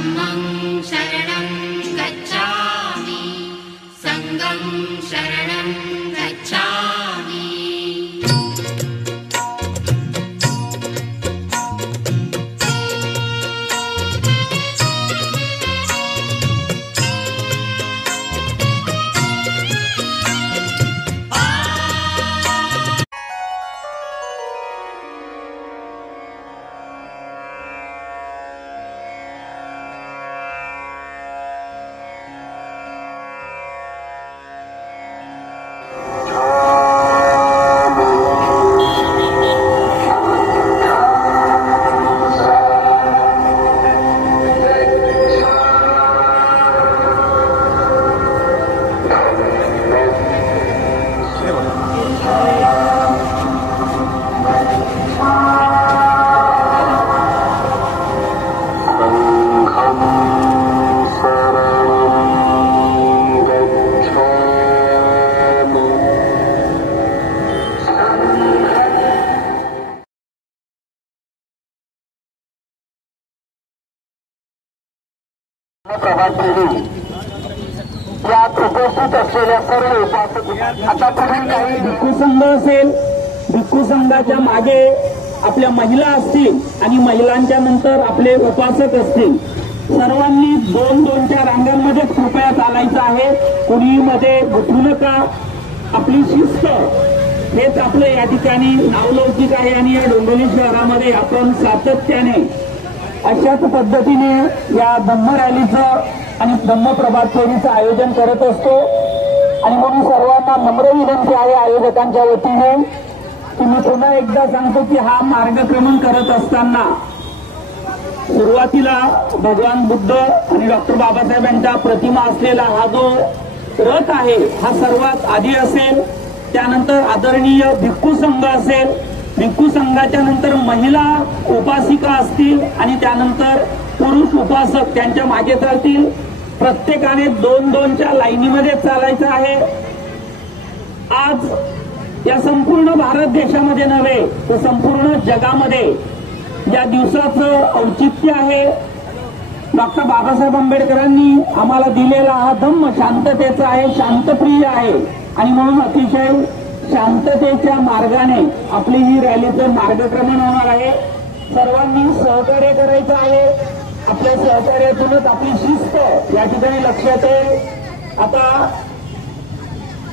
धम्मं शरणं गच्छामि संघं शरणं गच्छामि। प्रभात फेरी यात उपस्थित असलेल्या सर्व उपासक आता पुढील काही भिक्खू संघ असेल, भिक्खू संघाच्या मागे आपल्या महिला असतील आणि महिलांच्या नंतर आपले उपासक असतील। सर्वांनी दोन दोनच्या रांगांमध्ये कृपया चालायचं आहे। कुणी मध्ये गुंतू नका। आपली शिस्त हेच आपलं या ठिकाणी नावलौकिक आहे आणि या डोंबिवली शहरामध्ये आपण सातत्याने अशाच पद्धतीने या धम्म रॅलीचं आणि धम्म प्रभात फेरीचं आयोजन करत असतो। आणि म्हणून सर्वांना नम्र विनंती आहे आयोजकांच्या वतीने की मी पुन्हा एकदा सांगतो की हा मार्गक्रमण करत असताना सुरुवातीला भगवान बुद्ध आणि डॉक्टर बाबासाहेबांच्या प्रतिमा असलेला हा जो रथ आहे हा सर्वात आधी असेल। त्यानंतर आदरणीय भिक्खू संघ असेल, भिक्खू संघाच्या नंतर महिला उपासिका असतील आणि त्यानंतर पुरुष उपासक त्यांच्या मागे चालतील। प्रत्येकाने दोन दोनच्या लाईनीमध्ये चालायचं आहे। आज या संपूर्ण भारत देशामध्ये नव्हे तर संपूर्ण जगामध्ये या दिवसाचं औचित्य आहे। डॉक्टर बाबासाहेब आंबेडकरांनी आम्हाला दिलेला हा धम्म शांततेचा आहे, शांतप्रिय आहे आणि म्हणून अतिशय शांततेच्या मार्गाने आपली ही रॅलीचं मार्गक्रमण होणार आहे। सर्वांनी सहकार्य करायचं आहे। आपल्या सहकार्यातूनच आपली शिस्त या ठिकाणी लक्षात येईल। आता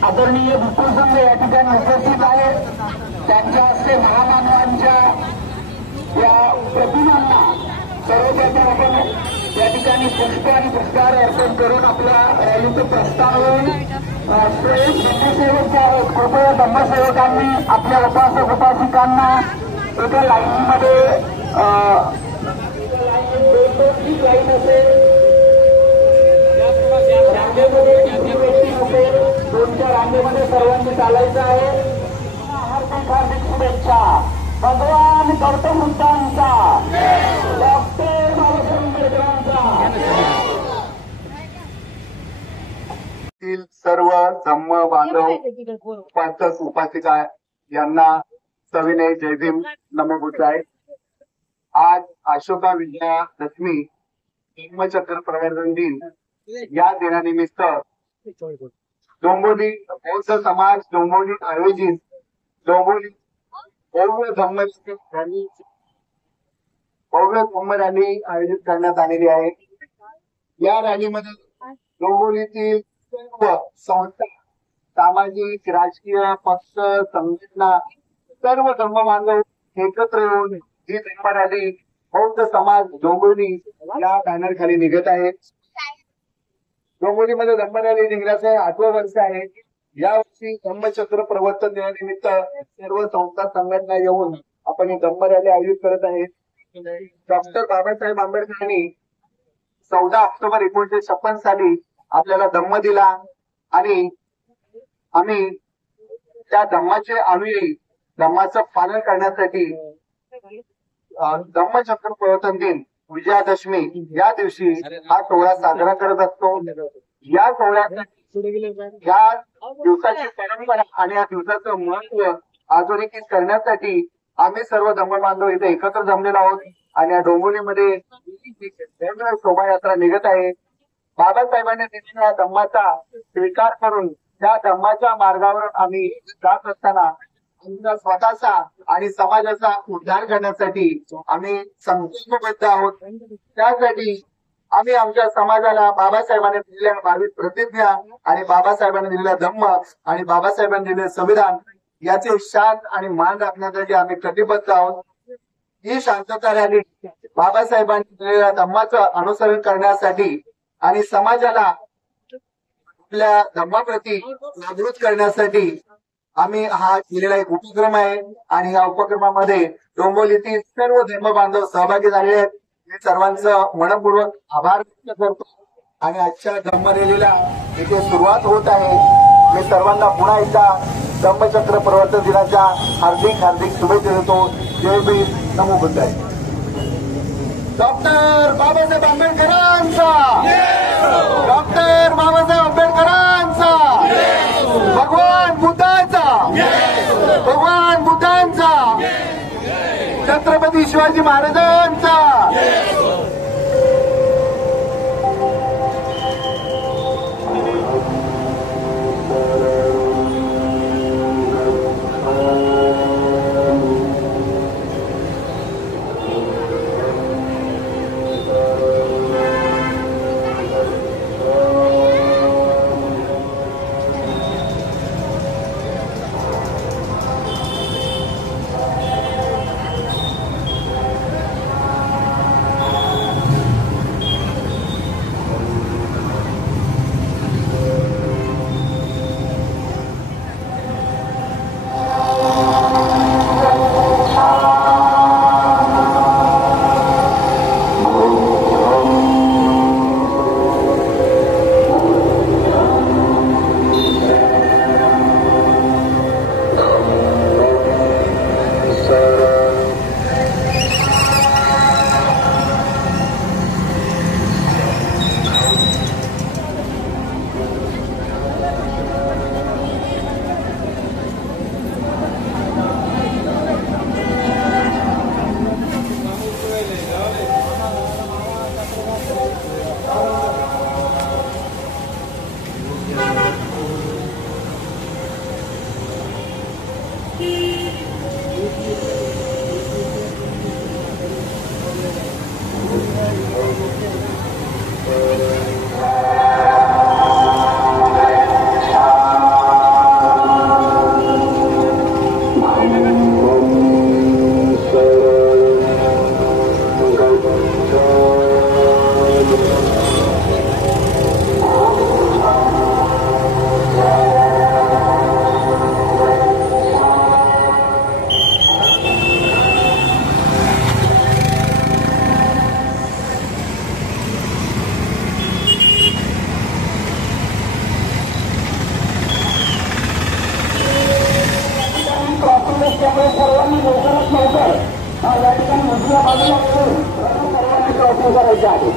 आदरणीय भिक्खू संघ या ठिकाणी उपस्थित आहे। त्यांच्या हस्ते महामानवांच्या या प्रतिमांना सर्वप्रथम आपण या ठिकाणी पुष्प आणि पुष्पहार अर्पण करून आपल्या रॅलीचं प्रस्थान होईल। धम्मसेवक जे आहेत कृपया धम्मसेवकांनी आपल्या उपासक उपासिकांना एका लाईनीमध्ये लाईन असेल, रांगेमध्ये असेल, दोनच्या रांगेमध्ये सर्वांनी चालायचं आहे। हार्दिक हार्दिक शुभेच्छा। भगवान गौतम बुद्धांचा, डॉक्टर बाबासाहेब आंबेडकरांचा। सर्व धम्म बांधव उपासक उपासिका यांना सविनय जय भीम नमो बुद्धाय। आज अशोका विजयादशमी धम्मचक्र प्रवर्तन दिन या दिनानिमित्त डोंबिवली बौद्ध समाज डोंबिवली आयोजित डोंबिवली भव्य धम्म रॅली आयोजित करण्यात आलेली आहे। या रॅलीमध्ये डोंबिवलीतील सर्व संस्था, सामाजिक, राजकीय पक्ष, संघटना, सर्व धम्म बांधव एकत्र येऊन ही धम्म रॅली बौद्ध समाज डोंबिवली या बॅनर खाली निघत आहे। डोंबिवलीमध्ये धम्म रॅली निघण्याचे 8वं वर्ष आहे। या वर्षी धम्मचक्र प्रवर्तन दिनानिमित्त सर्व संस्था संघटना येऊन आपण ही धम्म रॅली आयोजित करत आहेत। डॉक्टर बाबासाहेब आंबेडकरांनी 14 ऑक्टोबर 1956 साली आपल्याला धम्म दिला आणि आम्ही त्या धम्माचे अनुयायी धम्माचं पालन करण्यासाठी धम्मचक्र प्रवर्तन दिन विजयादशमी या दिवशी हा सोहळा साजरा करत असतो। या सोहळ्यासाठी या दिवसाची परंपरा आणि या दिवसाचं महत्व अधोरेखित करण्यासाठी आम्ही सर्व धम्म बांधव इथे एकत्र जमलेलो आहोत आणि या डोंबिवलीमध्ये भव्य शोभायात्रा निघत आहे. बाबासाहेबांनी दिलेल्या धम्माचा स्वीकार करून त्या धम्माच्या मार्गावर आम्ही जात असताना आमचा स्वतःचा आणि समाजाचा उद्धार करण्यासाठी आम्ही संकल्पबद्ध आहोत. त्यासाठी आम्ही आमच्या समाजाला बाबासाहेबांनी दिलेल्या 22 प्रतिज्ञा आणि बाबासाहेबांनी दिलेला धम्म आणि बाबासाहेबांनी दिलेले संविधान याचे शान आणि मान राखण्यासाठी आम्ही कटिबद्ध आहोत. ही शांतता रॅली बाबासाहेबांनी दिलेल्या धम्माचं अनुसरण करण्यासाठी आणि समाजाला आपल्या धम्माप्रती जागृत करण्यासाठी आम्ही हा केलेला एक उपक्रम आहे. आणि या उपक्रमामध्ये डोंबिवलीतील सर्व धर्म बांधव सहभागी झालेले आहेत. मी सर्वांचं मनपूर्वक आभार व्यक्त करतो. आणि आजच्या धम्म रॅलीला इथे सुरुवात होत आहे. मी सर्वांना पुन्हा एकदा धम्मचक्र प्रवर्तन दिनाच्या हार्दिक हार्दिक शुभेच्छा देतो. जय भीम, नमो बुद्धाय. डॉक्टर बाबासाहेब आंबेडकरांचा, डॉक्टर बाबासाहेब आंबेडकरांचा, भगवान बुद्धाचा, भगवान बुद्धांचा, छत्रपती शिवाजी महाराजांचा. सर्वांनी लवकरात लवकर या ठिकाणी उजव्या बाजूला सर्वांनी क्रॉसिंग करायचे आहे.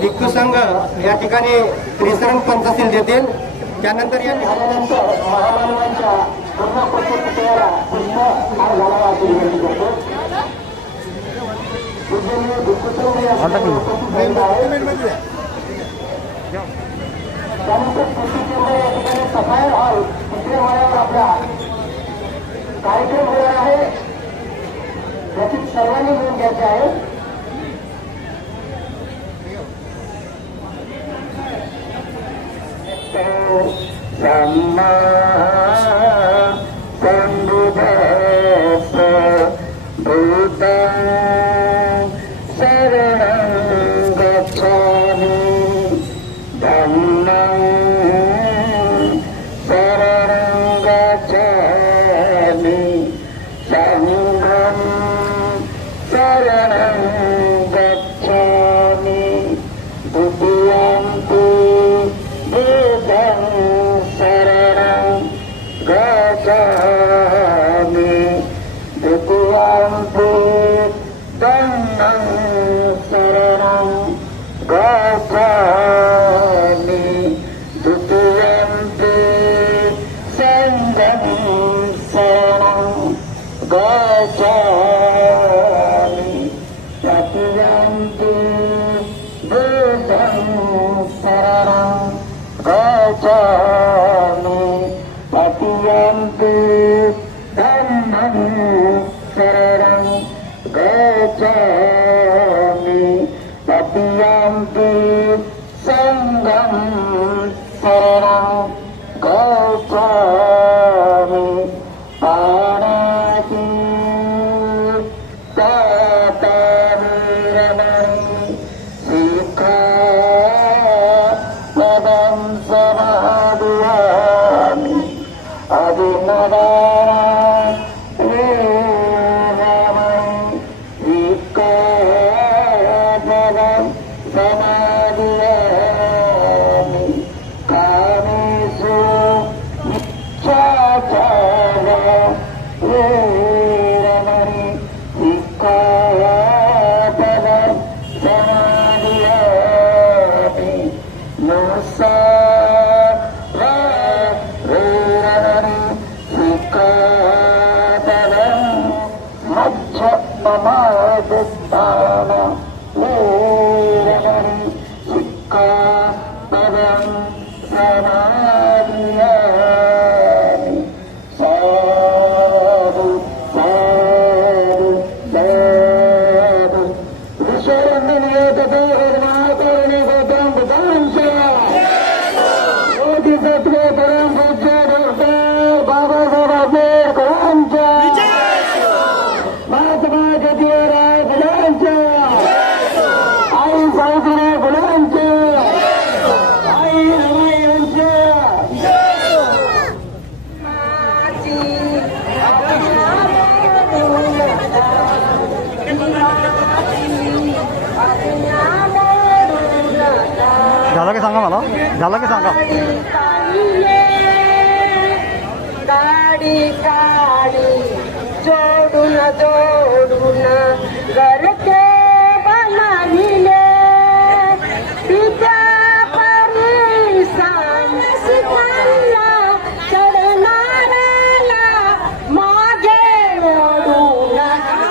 भिक्खू संघ या ठिकाणी त्रिसरण पंचशील देतील. त्यानंतर या महामानवांच्या पूर्ण पुस्तकाला पुष्पहार घालावा अशी विनंती करतो. पूजनीय भिक्खू संघ या त्यानंतर कृषीकेंद्र या ठिकाणी सफायर हॉल तिसऱ्या माळ्यावर आपला कार्यक्रम होणार आहे. याची सर्वांनी मिळून घ्यायचे आहे. झालं की सांगा मला, झालं की सांगा. गाडी गाडी जोडून जोडून घरचे बनविले तिच्या परी सांसिकांना चढणाऱ्याला मागे ओढून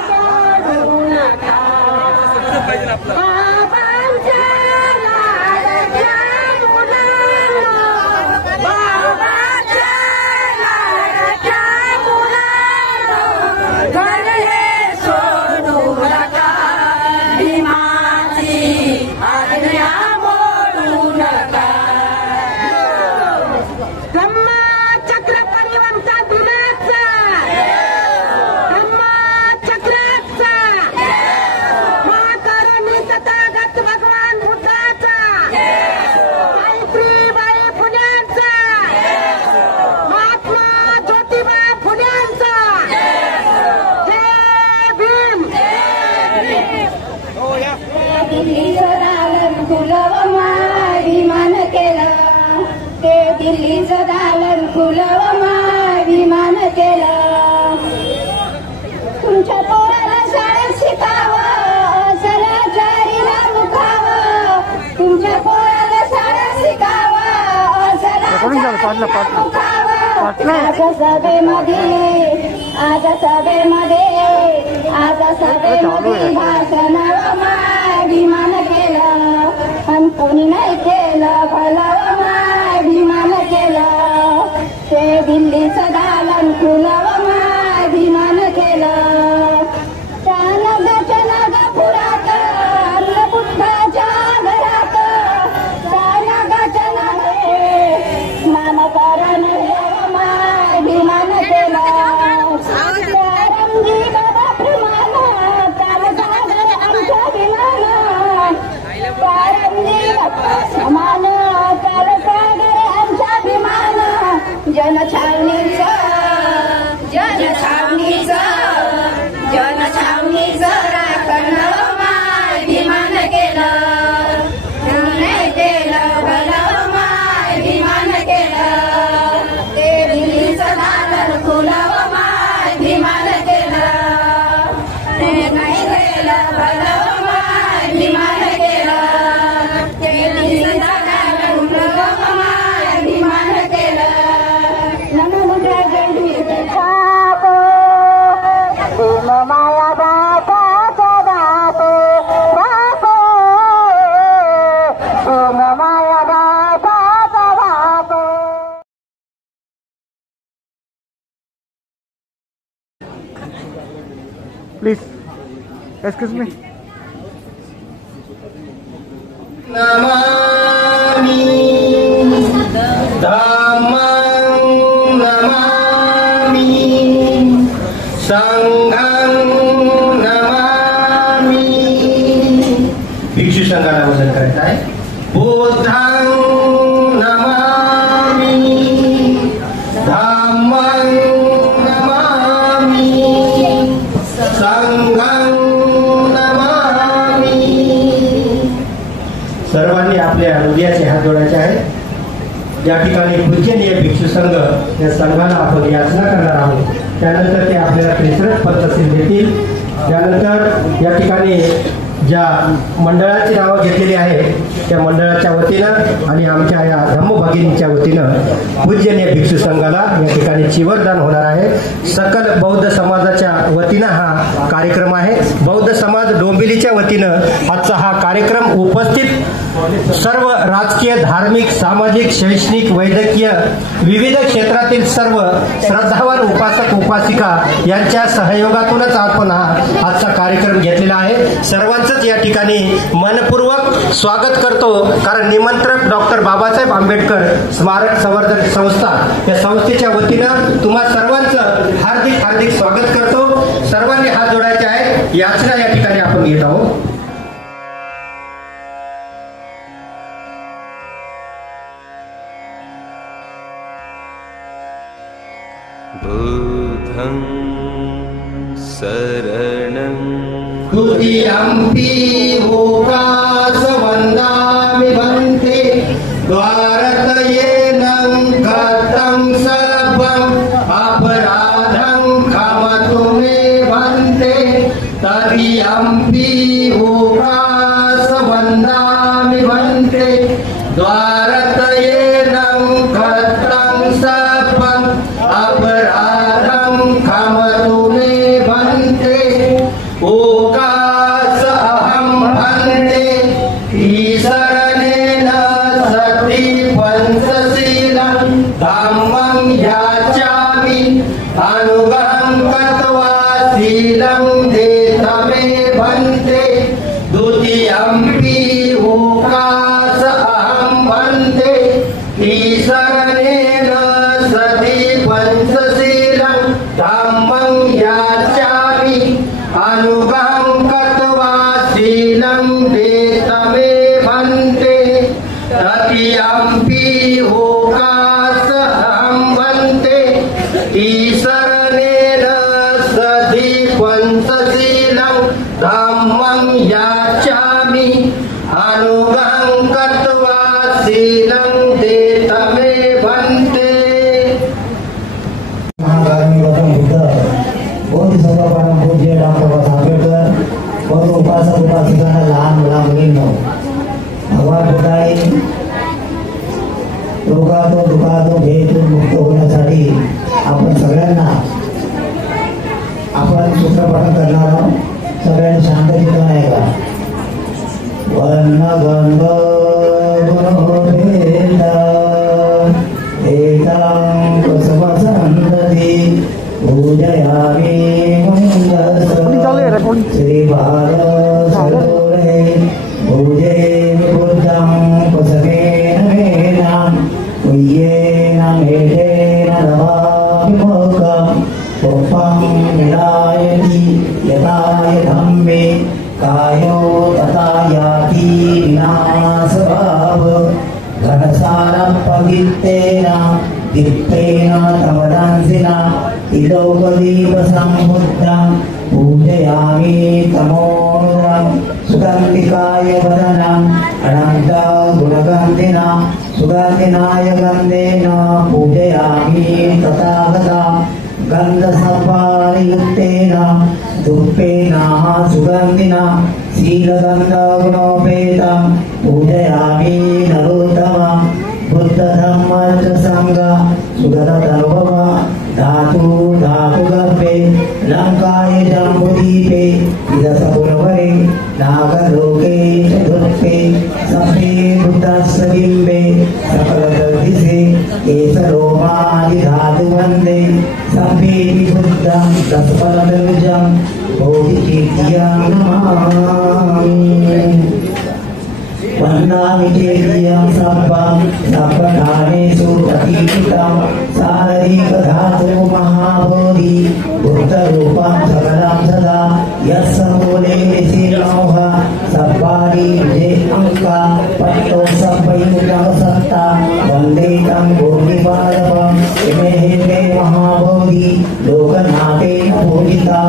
सोडू नका. बाबांच्या लाडक्या मुलांनो, बाबांच्या लाडक्या मुलांनो, घर हे सोडू नका, भीमाची आज्ञा मोडू नका. धम्मचक्र परिवर्तन दिनाचा, धम्मचक्राचा, महाकरुणी तथागत भगवान बुद्धाचा, सावित्रीबाई फुल्यांचा, महात्मा ज्योतिबा फुल्यांचा, जय भीम. दिल्लीचं दालन फुलव विमान केलं, ते दिल्लीचं दालन फुलव विमान केलं. तुमच्या पोराला शाळेत शिकावं, सदाचारीला मुखावं, तुमच्या पोराला शाळेत शिकावं, सदाचारीला मुखावं. आज सभेमध्ये भाषण विमान केलं, आणि कोणी नाही केलं भलं विमान केलं. ते दिल्लीचं दालन फुलव विमान केलं. त्या नगाच्या नागपुरात बुद्धाच्या घरात, त्या नगाच्या नागे नामकरण विमान केलं. त्या रंगी बाबा प्रमाण काल सागर आमच्या विमान, त्या रंगी बाबा समान काल सागर आमच्या विमान. जनछावणीचं राखण विमान केलं, नाही केलं भलं विमान केलं. ते दिल्लीचं दालन फुलव विमान केलं, ते नाही केलं भलं विमान केलं. ते दिल्लीचं दालन फुलव विमान केलं. नमोद्रा गडीचे छाप, भीम माया बापाचा बाप, बाप भीम माया बापाचा बाप. Please excuse me. नमामि धम्मं नमामि संघं नमामि. भिक्षू संघाला वजन करायचं आहे. बुद्धं नमामि धम्मं नमामि संघं नमामि. सर्वांनी आपल्या हृदयाचे हात जोडायचे आहेत. या ठिकाणी पूजनीय भिक्षू संघ या संघाला आपण याचना करणार आहोत. त्यानंतर ते आपल्याला त्रिसरट पद्धतशीर देतील. त्यानंतर या ठिकाणी ज्या मंडळाची नावं घेतलेली आहेत त्या मंडळाच्या वतीनं आणि आमच्या या धम्मभगिनीच्या वतीनं पूजनीय भिक्षू संघाला या ठिकाणी चिवरदान होणार आहे. सकल बौद्ध समाजाच्या वतीनं हा कार्यक्रम आहे. बौद्ध समाज डोंबिवलीच्या वतीनं आजचा हा कार्यक्रम उपस्थित सर्व राजकीय, धार्मिक, सामाजिक, शैक्षणिक, वैद्यकीय विविध क्षेत्रातील सर्व श्रद्धावान उपासक उपासिका यांच्या सहयोगातूनच आपण हा आजचा कार्यक्रम घेतलेला आहे. सर्वांचंच या ठिकाणी मनपूर्वक स्वागत करतो. कारण निमंत्रक डॉक्टर बाबासाहेब आंबेडकर स्मारक संवर्धन संस्था या संस्थेच्या वतीनं तुम्हा सर्वांचं हार्दिक हार्दिक स्वागत करतो. सर्वांनी हात जोडायचे आहेत. याचना या ठिकाणी आपण घेत आहोत. बुद्धं शरणं तुतियम्पि होकास वन्दामि भन्ते द्वारतयेनं गतं सर्वम् अपराधं क्षमतु मे भन्ते तदीयम्पि होकास वन्दामि भन्ते द्वारतयेनं गतं सर्वम् अपराधं क्षमतु मे भन्ते ओकास अहं भन्ते ईशरणेन सती पंचशीलं धम्मं याचामि अनुगं कृत्वा शीलं देतमे भन्ते द्वितीयंपि ओकास अहं भन्ते ईशरणेन सती पंचशीलं धम्मं याचामि अनुगं कृत्वा शीलं देतमे भन्ते तृतीयंपि ओकास अहं भन्ते ईशरणेन सती पंचशीलं धम्मं याचामि अनुगं कृत्वा शीलं देतमे भन्ते। महागामी गौतम बुद्ध बोधिसत्व परम पूज्य डॉक्टर बाबासाहेब आंबेडकर व उपासक उपासिकांना लहान मुला मुलींनो भगवान बुद्धाने रोगातून दुःखातून भेदून मुक्त होण्यासाठी आपण सगळ्यांना आपण सूत्रपठण करणार आहोत. सगळ्यांनी शांत चित्त आहे का? वर्ण गंध पूजयामि श्री भारत पूजे बुद्धं कुसमेन मेना कुय्येन मेढेन नवाभिमुखं पुष्पं विलायति यथाय धम्मे कायो तथा याति विनाशभाव घनसारं पवित्रेण दीप्तेन तमदांसिना इदौपदीपसंबुद्धं पूजयामि तमोनुरं सुगन्धिकाय वदनम् अनन्तगुणगन्धिना सुगन्धिनाय गन्धेन पूजयामि तथागतं गन्धसंवारयुक्तेन धूपेन सुगन्धिना शीलगन्धगुणोपेतं पूजयामि नरोत्तमं बुद्धधम्मसंघ सुगतधर्मः धातु धातुगर्भे लङ्काय जम्बुदीपे इदसपुरवरे नागलोके चतुर्थे सफे बुद्धस्य बिम्बे सकलदर्दिसे केसरोमादिधातुवन्दे सफेति बुद्धं दशफलदर्जं बोधिचेत्यं नमामि वन्दामि चेत्यं सब्बं सब्बधानेषु प्रतीकृतं सारैकधातु महाबोधि बुद्धरूपं सकलं सदा यस्य मूले विशीर्णोः सब्बादि विजय अंका पट्टो सब्बयुगं सत्ता वन्दे तं बोधिपादपं इमे हेते महाबोधि लोकनाथेन पूजिता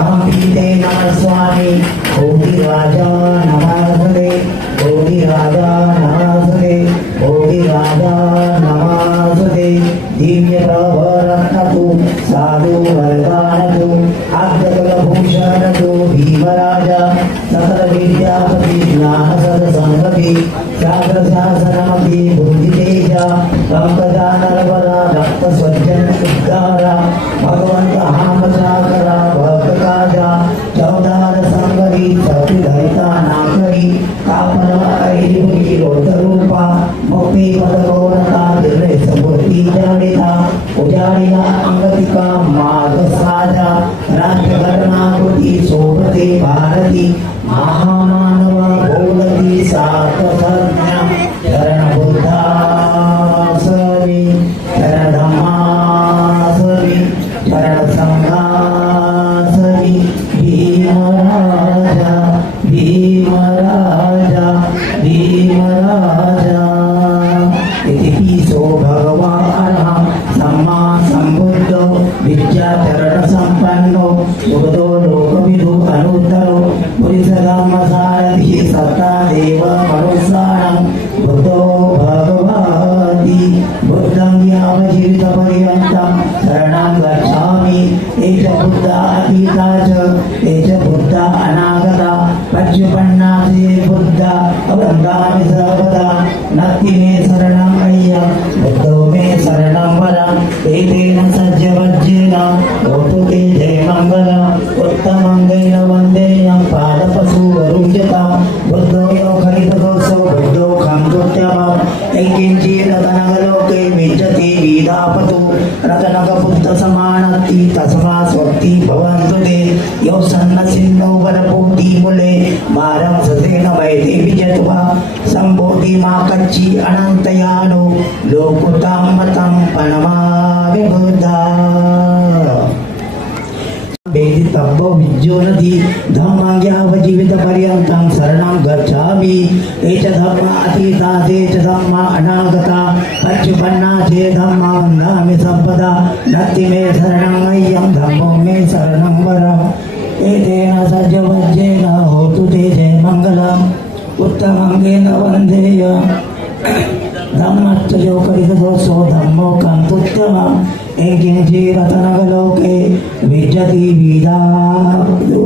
अहं पीते नमः स्वामी बोधिराजा नमस्ते बोधिराजा नमस्ते बोधिराजा नमस्ते दिव्य प्रभरत्नतु साधु वर्गानतु आद्यकलभूषणतु भीमराजा सकल विद्यापति ज्ञानसदसंपति शास्त्रशासनमति बुद्धितेजा पंकजानरवरा रक्तस्वज्जन उद्गारा भगवंत हामसाकरा भक्तकाजा चौदार संगरी सतीधरिता नाकरी कापना ऐरिमुखी रोधरूपा मुक्ति पदगौरता दिव्य सबूती जानिता उजारिया अंगतिका मार्ग साजा राज्य घटनाकृति शोभते भारती महामानव बोलती सातसज्ञा शरण बुद्धासनि शरण धम्मासनि शरण संघासनि भीमराजा भीमराजा भीमराजा इति भगवान् सम्मा सम्बुद्धो विद्याचरण संपन्नो युगतो लोकविदु अनुत्तरो पुरुषधर्मसारथि सत्ता देव मनुष्याणां बुद्धो भगवति बुद्धं यावज्जीवितपर्यन्तं शरणं गच्छामि एष बुद्ध अतीता च एष बुद्ध अनागता पच्युपन्नासे बुद्ध अवृन्दामि सर्वदा नत्ति मे शरणं अय्यं बुद्धो मे शरणं वरम् एतेन सज्जवज्जेन भवतु ते जयमङ्गलम् उत्तमङ्गेन वन्देयं पादपशुवरुज्यताम् वैदे विजत्वा संबोधि मा कच्ची अनंतयानो लोकुतां मतं पणमामि बुद्धा वेदितव्यो विज्ञोनधि धम्माज्ञावजीवितपर्यन्तं शरणं गच्छामि एच धम्मा अतीता ते च धम्मा अनागता पच्चुपन्ना ते धम्मा वन्दामि सम्पदा नत्ति मे शरणं मह्यं धम्मो मे शरणं वरम् एतेन सज्जवज्जेन होतु ते जय मङ्गलम् उत्तमङ्गेन वन्देय धम्मस्तयो करितदोषो धम्मो कन्तुत्तमम् एकिञ्चिरतनगलोके विजति विदाप्यो